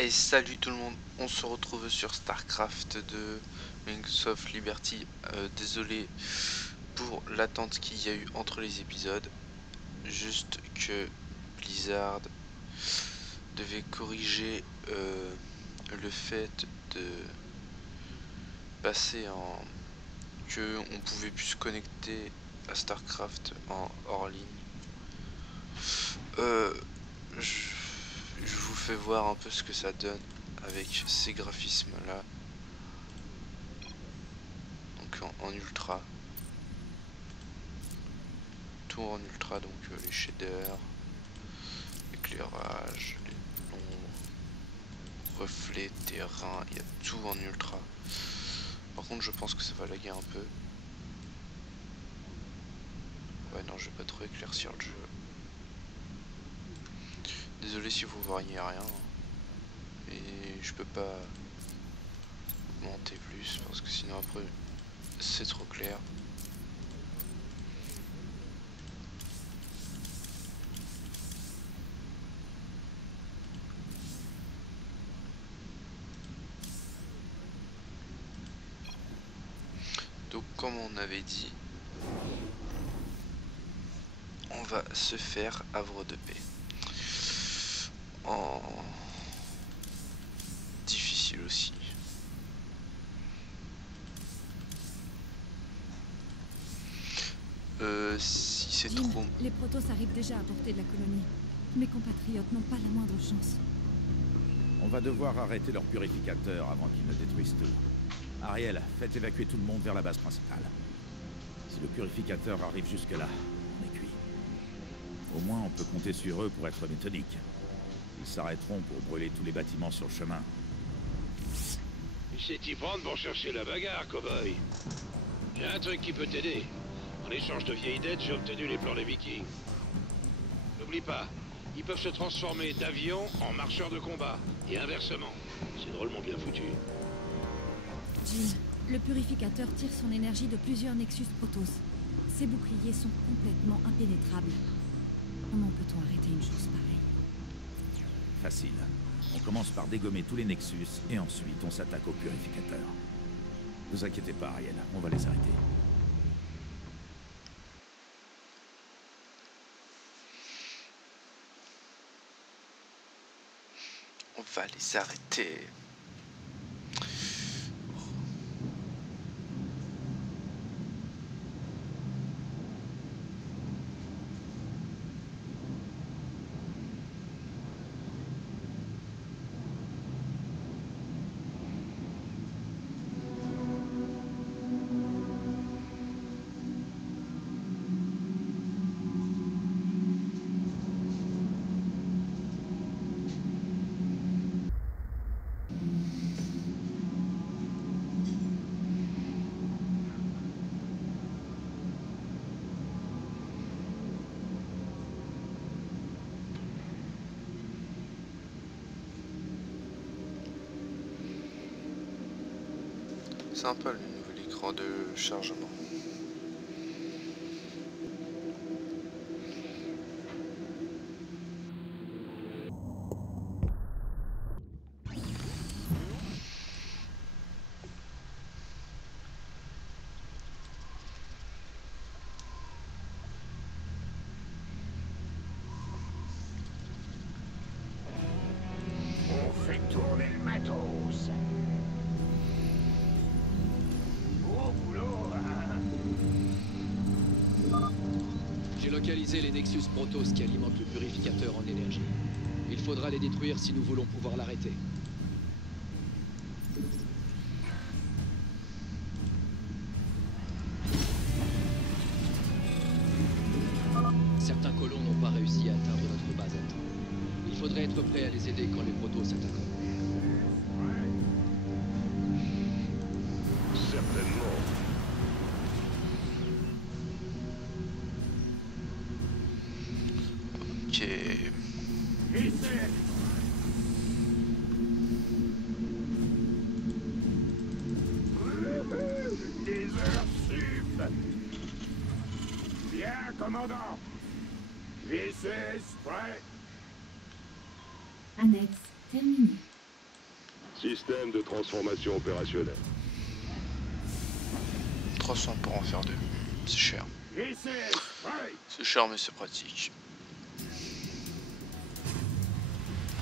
Et salut tout le monde, on se retrouve sur StarCraft de Wings of Liberty. Désolé pour l'attente qu'il y a eu entre les épisodes, juste que Blizzard devait corriger le fait de passer en que on pouvait plus se connecter à StarCraft en hors ligne. Je vous fais voir un peu ce que ça donne avec ces graphismes là, donc en ultra, tout en ultra, donc les shaders, l'éclairage, les ombres, reflets, terrain, il y a tout en ultra. Par contre je pense que ça va laguer un peu. Ouais non, je vais pas trop éclaircir le jeu. Désolé si vous voyez rien, et je peux pas monter plus parce que sinon après c'est trop clair. Donc comme on avait dit, on va se faire Havre de Paix en difficile aussi. Si c'est Jim, trop... les Protoss arrivent déjà à portée de la colonie. Mes compatriotes n'ont pas la moindre chance. On va devoir arrêter leur purificateur avant qu'ils ne détruisent tout. Ariel, faites évacuer tout le monde vers la base principale. Si le purificateur arrive jusque-là, on est cuit. Au moins, on peut compter sur eux pour être méthodiques. Ils s'arrêteront pour brûler tous les bâtiments sur le chemin. Tu sais t'y prendre pour chercher la bagarre, cow-boy. J'ai un truc qui peut t'aider. En échange de vieilles dettes, j'ai obtenu les plans des Vikings. N'oublie pas, ils peuvent se transformer d'avions en marcheurs de combat, et inversement. C'est drôlement bien foutu. Jim, le purificateur tire son énergie de plusieurs Nexus Protoss. Ces boucliers sont complètement impénétrables. Comment peut-on arrêter une chose pareille? Facile. On commence par dégommer tous les Nexus, et ensuite on s'attaque au purificateur. Ne vous inquiétez pas, Ariel, on va les arrêter. On va les arrêter. Sympa le nouvel écran de chargement. On fait tourner le matos. Gros boulot, hein? J'ai localisé les Nexus Protoss qui alimentent le purificateur en énergie. Il faudra les détruire si nous voulons pouvoir l'arrêter. Certains colons n'ont pas réussi à atteindre notre base à temps. Il faudrait être prêt à les aider quand les Protoss attaqueront. Certainement. Ok. Ici. Des heures sup. Bien, commandant. V6, prêt. Annexe terminée. Système de transformation opérationnelle. 300 pour en faire 2. C'est cher. This is right. C'est cher mais c'est pratique. Il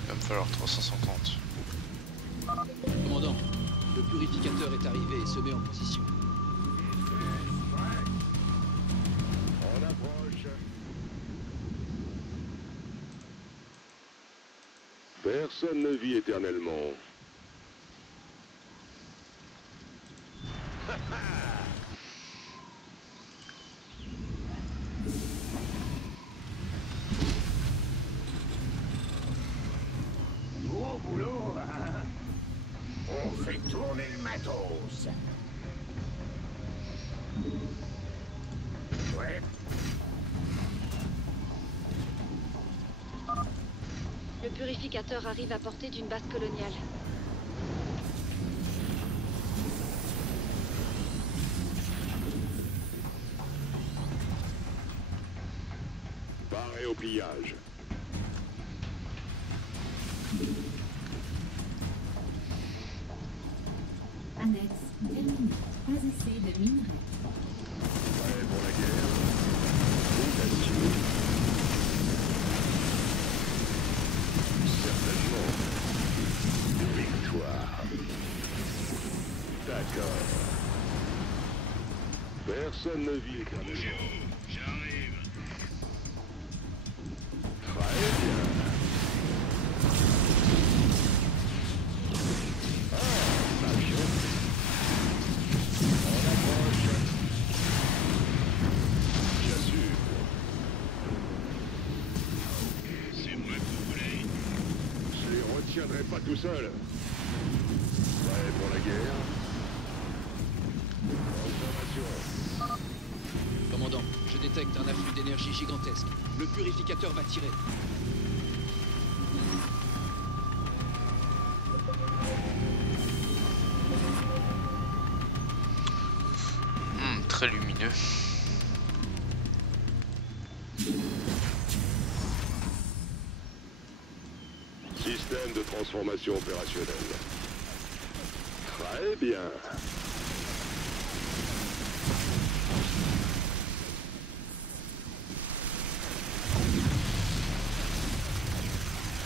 va me falloir 350. Commandant, le purificateur est arrivé et se met en position. On approche. Personne ne vit éternellement. Gros boulot, hein? On fait tourner le matos. Ouais. Le purificateur arrive à portée d'une base coloniale. Paré au pillage. Annexe terminée. Pas assez de minerais. Prêt pour la guerre. Audacieux. Certainement. Victoire. D'accord. Personne ne vit éternellement. J'arrive. Très bien. Avion. On approche. Bien sûr. C'est moi que vous voulez. Je les retiendrai pas tout seul. Prêt pour la guerre. Information. Commandant, je détecte un afflux d'énergie gigantesque. Le purificateur va tirer. Très lumineux. Système de transformation opérationnelle. Très bien.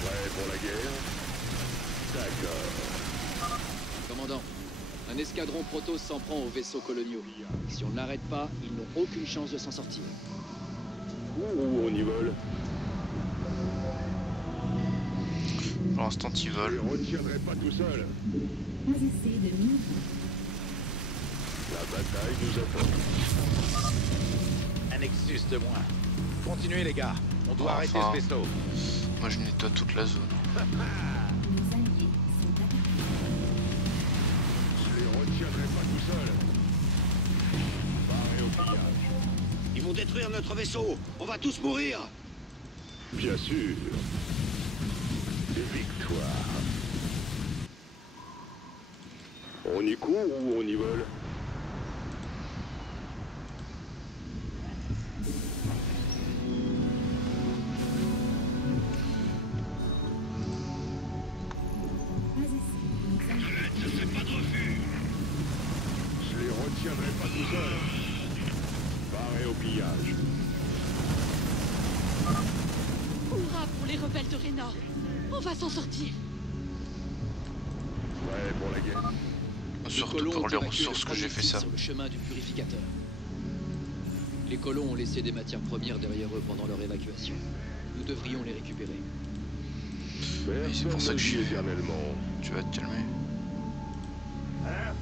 Prêt pour la guerre? D'accord. Commandant, un escadron Protoss s'en prend aux vaisseaux coloniaux. Si on ne l'arrête pas, ils n'ont aucune chance de s'en sortir. Où on y vole? Pour l'instant, ils Je les volent. retiendrai pas tout seul. Pas assez de minerais. La bataille nous attend. Un Nexus de moins. Continuez les gars, on doit arrêter Enfin. ce vaisseau. Moi, je nettoie toute la zone. Nos alliés sont attaqués. Je les retiendrai pas tout seul. Paré au pillage. Ils vont détruire notre vaisseau. On va tous mourir. Bien sûr. Victoire. On y court ou on y vole? Pas assez. Nos alliés. Je les retiendrai pas tout seul. Paré au pillage. Hurrah pour les rebelles de Raynor. On va s'en sortir. Prêt pour la guerre. Surtout colons pour ont les évacué ressources le que j'ai premier fait site ça. sur le chemin du purificateur. Les colons ont laissé des matières premières derrière eux pendant leur évacuation. Nous devrions les récupérer. Et c'est pour Personne ça ne que je vit suis- éternellement. Tu vas te calmer. Hein?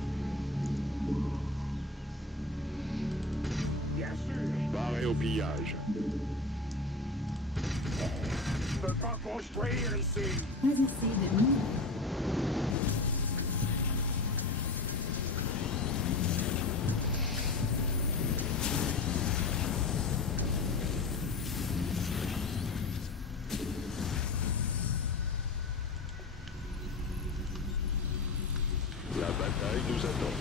Bien sûr. Paré au pillage. Je peux pas construire ici. Pas assez de minerais. La bataille nous attend.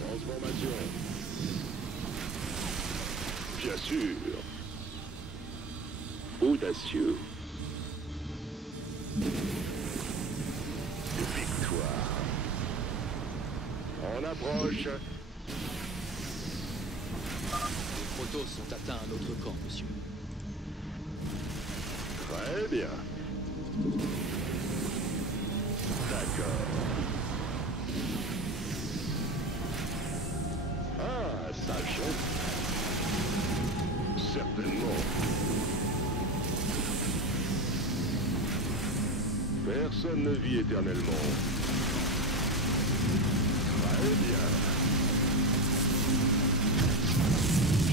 Transformation. Bien sûr. Audacieux. On approche. Les Protoss ont atteint un autre camp, monsieur. Très bien. D'accord. Ah, ça chauffe. Certainement. Personne ne vit éternellement. Très bien.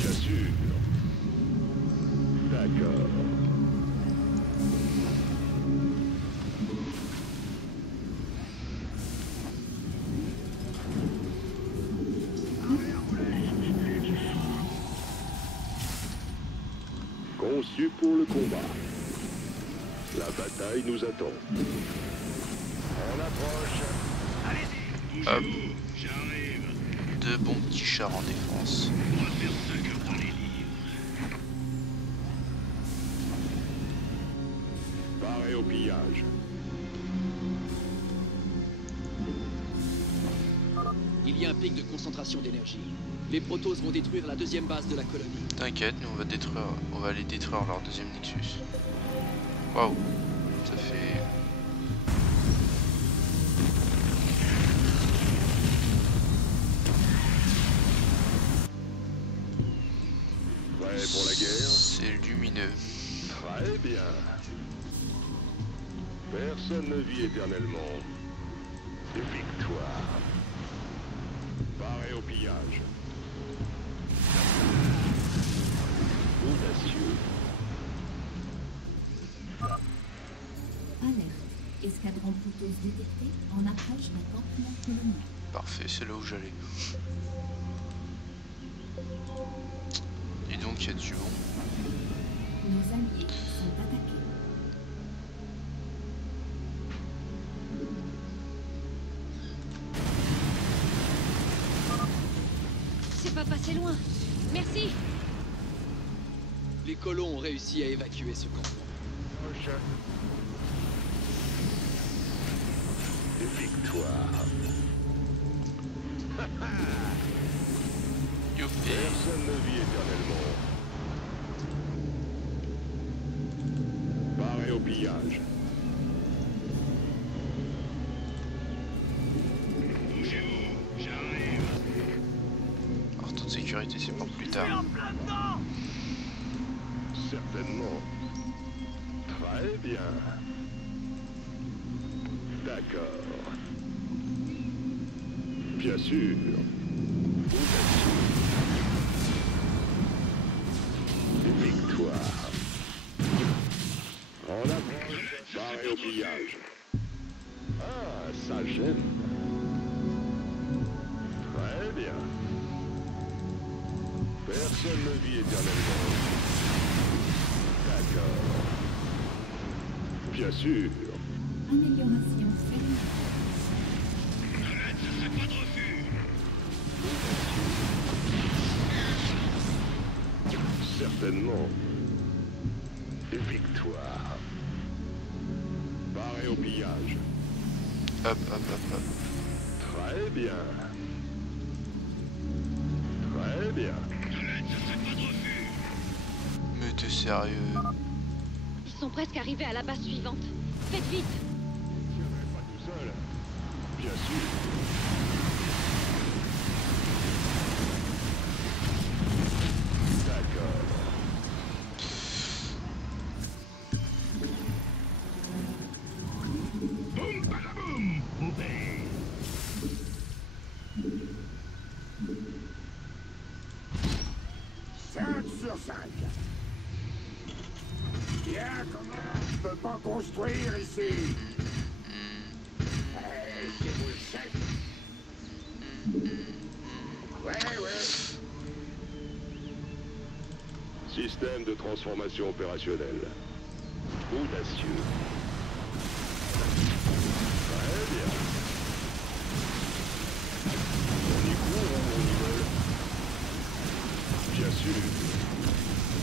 J'assure. D'accord. Conçu pour le combat. La bataille nous attend. On approche. Allez-y. Hop. J'arrive. Deux bons petits chars en défense. On va faire ça comme dans les livres. Paré au pillage. Il y a un pic de concentration d'énergie. Les Protoss vont détruire la deuxième base de la colonie. T'inquiète, nous on va aller détruire leur deuxième Nexus. Waouh, ça fait... Prêt pour la guerre? C'est lumineux. Très bien. Personne ne vit éternellement. Victoire. Paré au pillage. Audacieux. Alerte. Escadron Protoss détecté en approche d'un campement colonial. Parfait, c'est là où j'allais. Et donc il y a du bon. Nos alliés sont attaqués. C'est pas passé loin. Merci. Les colons ont réussi à évacuer ce camp. Victoire. Youpi. Personne ne vit éternellement. Paré au pillage. Bougez-vous, j'arrive. Alors toute sécurité c'est pour plus tard. Certainement. Très bien. D'accord. Bien sûr. Victoire. On approche. Barré au pillage. Ah, ça gêne. Très bien. Personne ne vit éternellement. D'accord. Bien sûr. Amélioration fermée. Pas de refus. Certainement. Victoire. Barré au pillage. Hop, hop, hop, hop. Très bien. Très bien. Mais t'es sérieux? Ils sont presque arrivés à la base suivante. Faites vite. Je vais pas tout seul. Bien sûr. D'accord. Boum, badaboum, poupée. 5 sur 5. Bien, comment je peux pas construire ici? C'est vous le chef. Ouais. Système de transformation opérationnelle. Audacieux. Très bien. On y court ou on y vole? Bien sûr.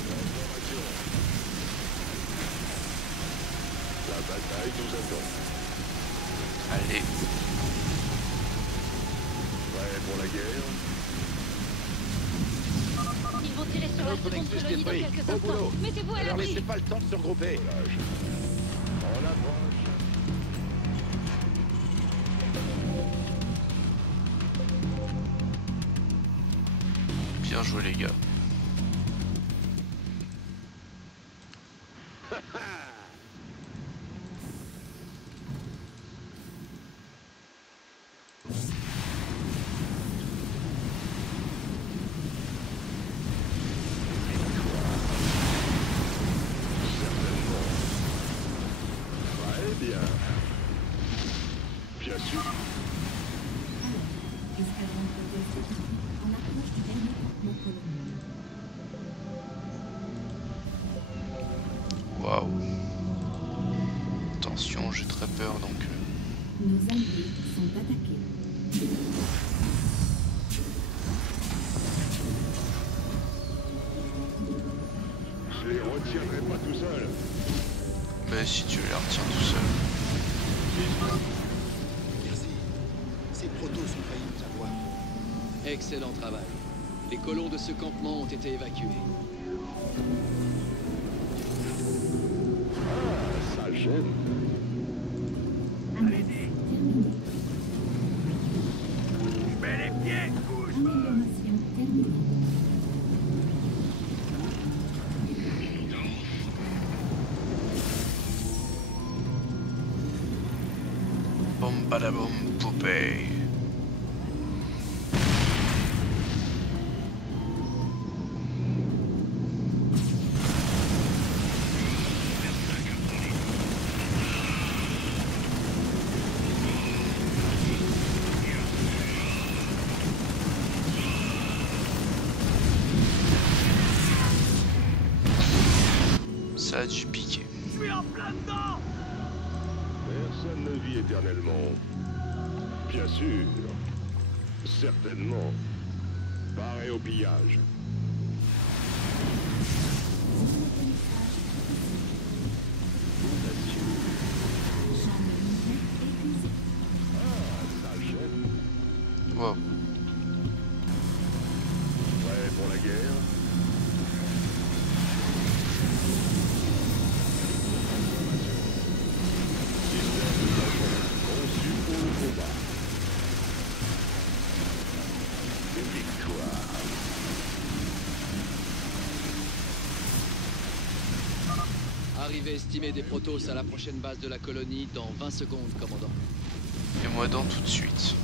Transformation. La bataille nous attend. Allez. Prêt pour la guerre? Ils vont tirer sur la Notre seconde Nexus colonie dans détruit. quelques Au instants. boulot. Mettez-vous à Alors l'abri. laissez pas le temps de se regrouper. On approche. Bien joué les gars. Très bien. Bien sûr. Escadron Protoss en approche du dernier campement colonial. Waouh. Attention, j'ai très peur donc. Nos alliés sont attaqués. Je les retiendrai pas tout seul. Mais si tu les retiens tout seul. Merci. Ces protos ont failli nous avoir. Excellent travail. Les colons de ce campement ont été évacués. Ah, ça gêne. Allez-y. Je mets les pieds, bouge. Amélioration terminée. Bom badaboum poupée. Ça a dû piquer. Je suis en plein dedans. Personne ne vit éternellement. Bien sûr. Certainement. Paré au pillage. Vous assure. Champ de lumière épuisé. Ah, ça gêne. Wow. Prêt pour la guerre? Conçu pour le combat. Victoire. Arrivée estimée des Protoss à la prochaine base de la colonie dans 20 secondes, commandant. Et moi dans tout de suite.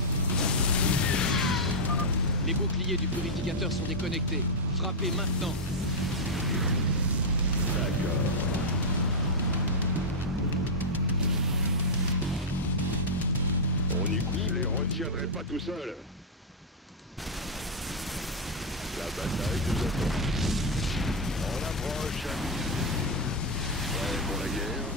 Les boucliers du purificateur sont déconnectés. Frappez maintenant. D'accord. On y coupe, je les retiendrai pas tout seul. La bataille nous attend. On approche. Prêt pour la guerre?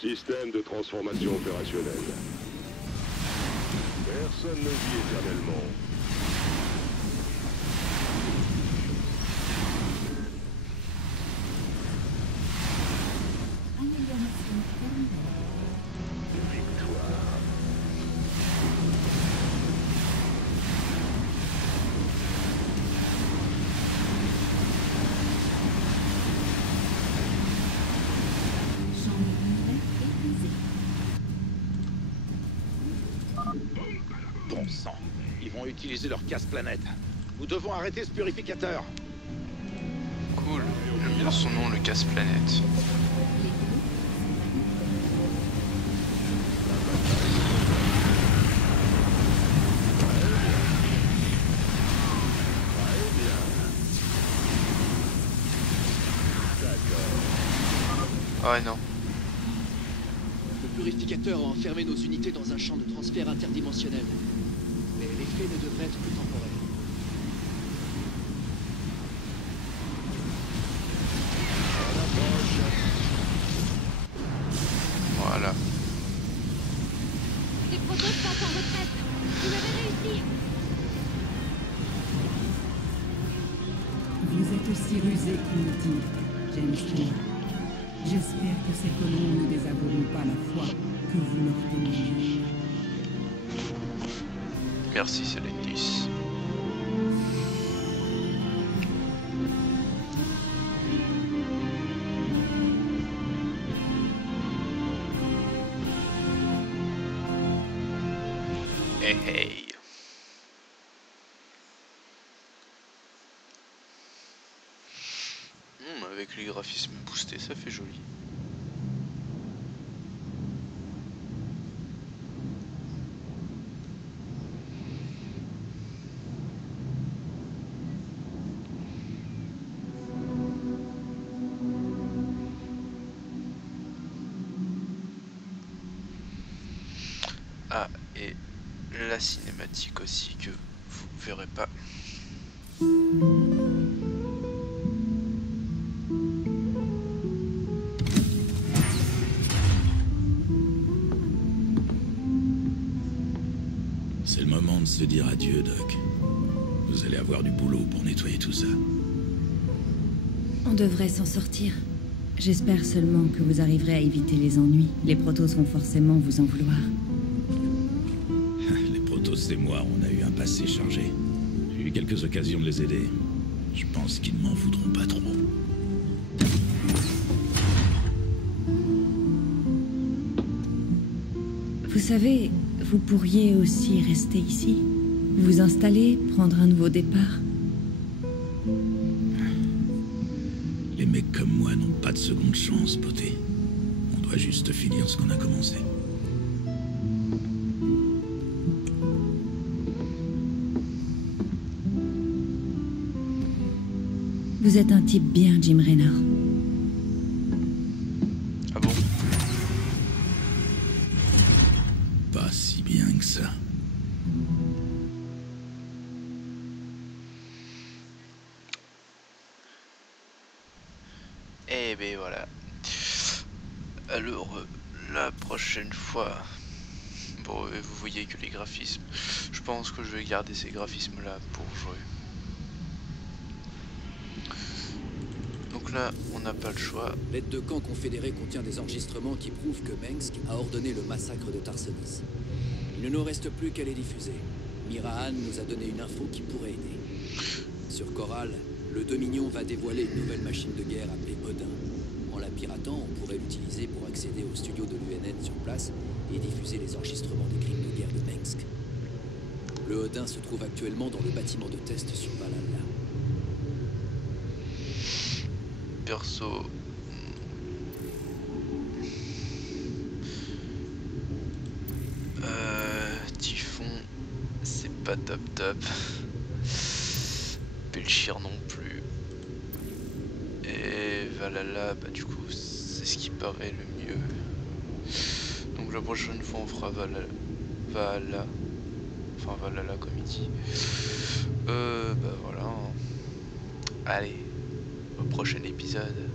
Système de transformation opérationnelle. Personne ne vit éternellement. Amélioration terminée. Victoire. Champ de lumière épuisé. Bon sang. Ils vont utiliser leur casse-planète. Nous devons arrêter ce purificateur. Cool. J'aime bien son nom, le casse-planète. Ah ouais, non. Le purificateur a enfermé nos unités dans un champ de transfert interdimensionnel. Mais l'effet ne devrait être que temporaire. Voilà. Les protos sont en retraite. Vous avez réussi. Vous êtes aussi rusé qu'inutile, James Bond. J'espère que ces colons ne désavoueront pas la foi que vous leur témoignez. Merci Selectus. Hey hey. Avec les graphismes boostés, ça fait joli. Ah, et la cinématique aussi que vous verrez pas. C'est le moment de se dire adieu, Doc. Vous allez avoir du boulot pour nettoyer tout ça. On devrait s'en sortir. J'espère seulement que vous arriverez à éviter les ennuis. Les Protoss vont forcément vous en vouloir. Les Protoss et moi, on a eu un passé chargé. J'ai eu quelques occasions de les aider. Je pense qu'ils ne m'en voudront pas trop. Vous savez, vous pourriez aussi rester ici. Vous installer, prendre un nouveau départ. Les mecs comme moi n'ont pas de seconde chance, poté. On doit juste finir ce qu'on a commencé. Vous êtes un type bien, Jim Raynor. Ah bon? Pas si bien que ça. Eh ben voilà. Alors, la prochaine fois... Bon, vous voyez que les graphismes... Je pense que je vais garder ces graphismes-là pour jouer. Donc là, on n'a pas le choix. L'aide de camp confédéré contient des enregistrements qui prouvent que Mengsk a ordonné le massacre de Tarsonis. Il ne nous reste plus qu'à les diffuser. Mirahan nous a donné une info qui pourrait aider. Sur Coral, le Dominion va dévoiler une nouvelle machine de guerre appelée Odin. En la piratant, on pourrait l'utiliser pour accéder au studio de l'UNN sur place et diffuser les enregistrements des crimes de guerre de Mengsk. Le Odin se trouve actuellement dans le bâtiment de test sur Valhalla. Perso... Typhon, c'est pas top top. Belchir non plus. Et Valhalla, bah du coup, c'est ce qui paraît le mieux. Donc la prochaine fois, on fera Valhalla. Enfin, Valhalla comme il dit. Bah voilà. Allez, au prochain épisode.